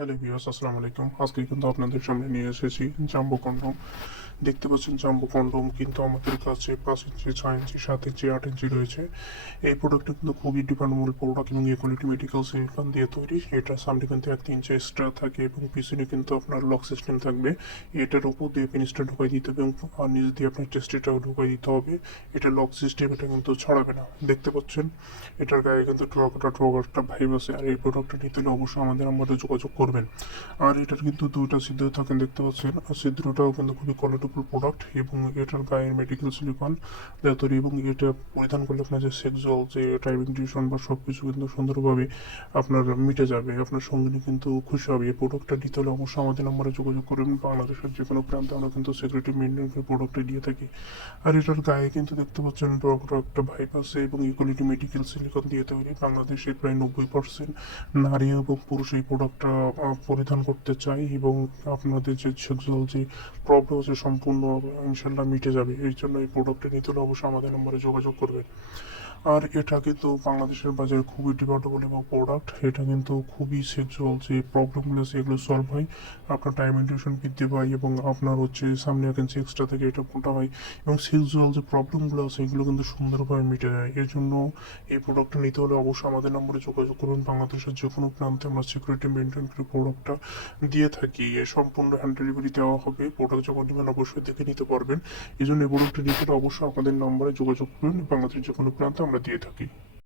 Hello viewers, আসসালামু আলাইকুম। আজকে কিন্তু আপনাদের সামনে নিয়ে এসেছি জাম্বো কন্ডম। দেখতে পাচ্ছেন জাম্বো কন্ডম কিন্তু আমাদের কাছে 5 ইঞ্চি, 6 ইঞ্চি, 7 ইঞ্চি, 8 ইঞ্চি রয়েছে। এই প্রোডাক্টটা কিন্তু খুবই ডিমান্ডেবল প্রোডাক্ট এবং কোয়ালিটি মেডিকেল সিলিকন দিয়ে তৈরি। এটা সামনে কিন্তু 1 ইঞ্চি এক্সট্রা থাকে এবং পিছনে কিন্তু আপনার লক সিস্টেম থাকবে। এটার উপর দিয়ে পেনিসটা ঢুকাই দিতে হবে এবং নিচ দিয়ে আপনার টেস্টিটাও ঢুকাই দিতে হবে। এটা লক সিস্টেম, এটা কিন্তু ছড়াবে না। দেখতে পাচ্ছেন এটার গায়ে কিন্তু ট্রগারটা ভাইব আছে। আর এই প্রোডাক্টটা নিতে হলে অবশ্যই আমাদের আমাদের যোগাযোগ করবেন। আর এটার কিন্তু দুইটা ছিদ্র থাকেন, দেখতে পাচ্ছেন। আর ছিদ্রটাও কিন্তু খুবই কোয়ালিটিফুল প্রোডাক্ট এবং এটার গায়ে মেডিকেল সিলিকন দেওয়া তৈরি এবং এটা পরিধান করলে আপনার যে সেক্সুয়াল যে টাইমিং ডিউরেশন বা সব কিছু কিন্তু সুন্দরভাবে আপনার মিটে যাবে। আপনার সঙ্গিনী কিন্তু খুশি হবে। এই প্রোডাক্টটা নিতে হলে অবশ্যই আমাদের নম্বরে যোগাযোগ করবেন। বাংলাদেশের যে কোনো প্রান্তে আমরা কিন্তু সিকিউরিটি মেনটেন করে প্রোডাক্টটা দিয়ে থাকি। আর এটার গায়ে কিন্তু দেখতে পাচ্ছেন একটা ভাইব আছে এবং ইকুয়ালিটি মেডিকেল সিলিকন দিয়ে তৈরি। বাংলাদেশের প্রায় 90% নারী এবং পুরুষ এই প্রোডাক্টটা পরিধান করতে চাই এবং আপনাদের যে সেক্সুয়াল যে প্রবলেম আছে সম্পূর্ণ ইনশাল্লাহ মিটে যাবে। এই জন্য এই প্রোডাক্টটা নিতে হলে অবশ্যই আমাদের নম্বরে যোগাযোগ করবেন। আর এটা কিন্তু বাংলাদেশের বাজারে খুবই ডিমান্ডেবল এবং প্রোডাক্ট। এটা কিন্তু খুবই সেক্সুয়াল যে প্রবলেমগুলো আছে এগুলো সলভ হয়। আপনার টাইম ইনডিউশন বৃদ্ধি পায় এবং আপনার হচ্ছে সামনে ভ্যাকেন্সি এক্সট্রা থেকে এটা মোটা হয় এবং সেক্সুয়াল যে প্রবলেমগুলো আছে এগুলো কিন্তু সুন্দরভাবে মিটে যায়। এর জন্য এই প্রোডাক্টটা নিতে হলে অবশ্যই আমাদের নম্বরে যোগাযোগ করুন। বাংলাদেশের যে কোনো প্রান্তে আমরা সিকিউরিটি মেনটেন করে প্রোডাক্টটা দিয়ে থাকি। এ সম্পূর্ণ হ্যান্ড ডেলিভারি দেওয়া হবে। প্রোডাক্ট যখন নেবেন অবশ্যই দেখে নিতে পারবেন। এই জন্য এই প্রোডাক্টটা নিতে হলে অবশ্যই আপনাদের নম্বরে যোগাযোগ করুন। বাংলাদেশের যে কোনো প্রান্তে আমরা দিয়ে থাকি।